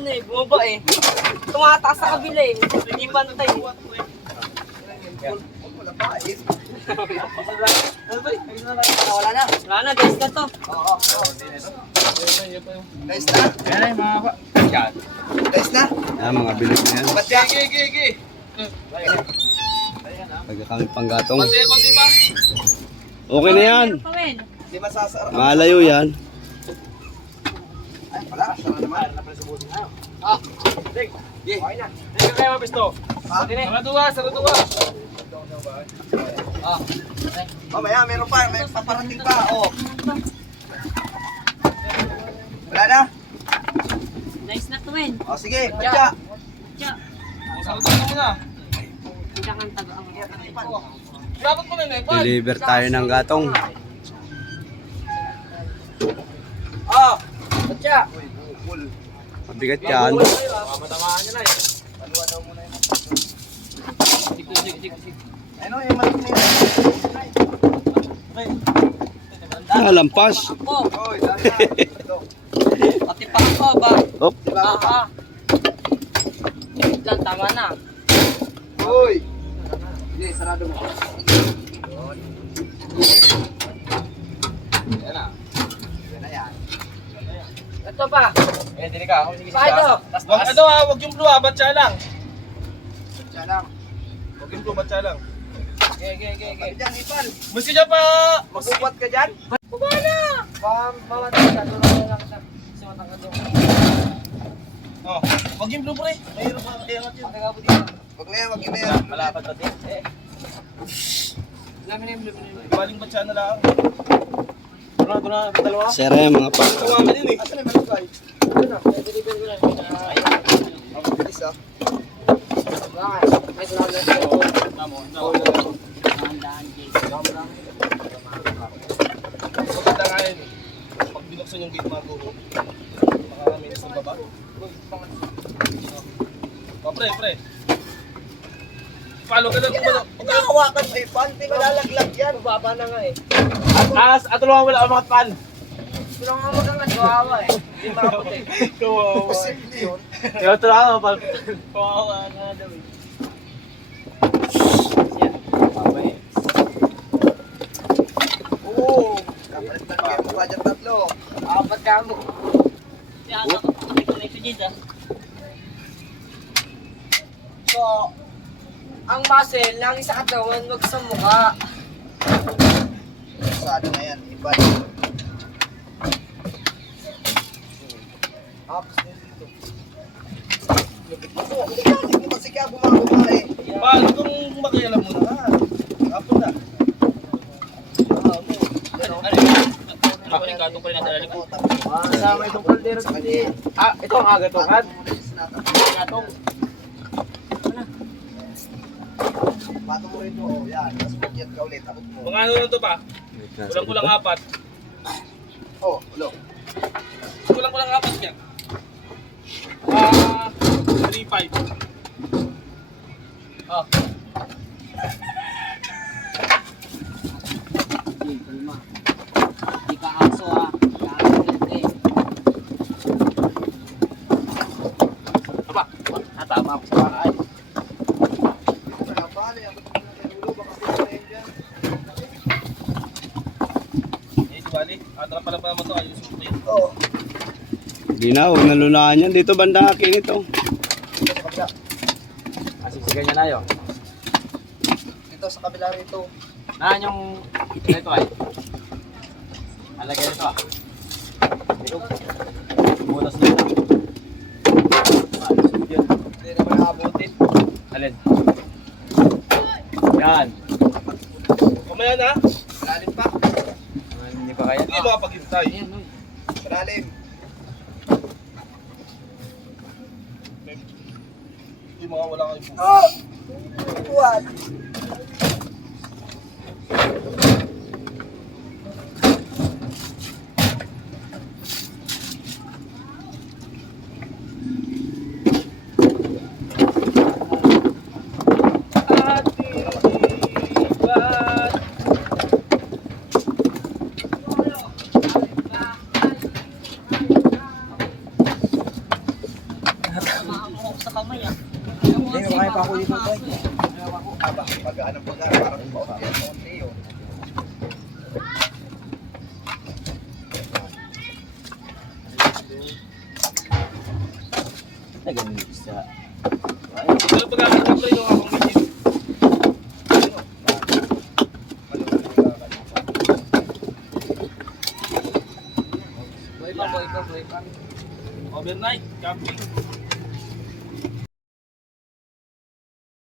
ano eh, bumaba eh. Tumataas sa kabila eh. Hindi pantay. Wala pa eh. Wala na. Wala na, guys na to. Oo. Guys na? Yan ay mga pa. Yan. Guys na? Yan, mga bilog na yan. Batya. Gigi. Pagka kami panggatong. Konti pa. Okay na yan. Hindi masasarap. Malayo yan. Ay, wala. Sara naman. Okay na. Tingnan kayo mabisto. Saratuwa. Mamaya, meron pa. May paparating pa. Oh. Wala na? Nice na to, men. O, sige. Batya. Saratuwa muna. Hindi kang taga ako. Dapat mo na eh. Deliver tayo ng gatong. Oh, batya. Uy, bukol. Mabigat yan. Matamaan niya na eh. Paluwa daw muna yun. Sige. Ano yung maliit na yun? Lampas. Ako. Oy, dami na. Ito. Pati pa ako ba? Hop. Diba? Diyan, tama na. Uy. Hindi, sarado mo. Yan na. Yan na yan. Ito pa. Dili ka. Sige. Pa ito. Wag wag yung blue batya lang. Batya lang. Wag yung blue batya lang. Okay. Pag dyan, Ipal. Musi dyan pa. Magbubuhat ka dyan? Mamatay ka. Tulungan lang siya. Kasi matangkad yung. Oh, wag yung blue pre. Mayroon pa kaya natin. Patay ka po dito. Wag na yan, wag na yan. Malapad pa din. Lamin na yung blue. Baling batya na lang. Duna, dalawa. Sere mga pa. Tawagan yun eh. Asan na meron guys? Deliver ko lang. Ang bilis ah. Bakit? May salamat. Dahan-dahan, Jake. Maganda nga yun eh. Pag binuksan yung gate mga guro, makakaminis ng baba. Oh, pre. Follow ka lang kung ano. Huwag nakahawakan sa Ipal. Hindi malalaglag yan. Baba na nga eh. Tulungan mo lang ang mga pan. Tulungan nga mag-angat. Kawawa eh. Hindi makaputi. Posible yun. Tulungan mo pan. Kawawa nga daw eh. Oo. Kapalit na kayo mukha dyan tatlo. Apat ka mo. Yan, nakikita ito dito. So, ang muscle lang sa katawan, wag sa mukha. Sado na yan. Ipal. Tapos din dito. Ako, hindi mo kasi kaya bumababa eh. Paano kung makialam mo na? Apo na. Ako yung gatong ko rin natin alam. Kasama itong kaldero hindi. Ito ang agatongad. Gatong. Pato mo rin mo. Yan. Tapos magyat ka ulit. Takot mo. Mga ano na ito pa? Kulang-kulang 4. Oh, ulo. Kulang-kulang 4 yan. 3-5. Oh. Di ka aso ah. Aba, natama ako sa bahay. Bali, ako ito na kayo ulo. Baka pinayin dyan. Bali, atrap pala mo ito. Ayusin ko yun. Oo. Hindi na, huwag nalunahan yan. Dito banda aking ito. Dito sa kabila. Asisigan niya na yun. Dito sa kabila rito. Naan yung ito ay. Alagay nito ah. Butas nito. Hindi naman nakabutin. Alin? Yan. Kumaya na. Malalim pa. Hindi pa kaya. Hindi makapag-hintay. Malalim. Hindi makawala kayo po. Oh! What? sa kamay ah. Hindi, kaya pa ako dito, boy. Aba, pag-aan ang pag-aan, parang paunti yun. Ay, ganun isa. Pero pag-aakit ng pre, yung akong medyo. Boy pa, boy pa, boy pa. Overnight, camping.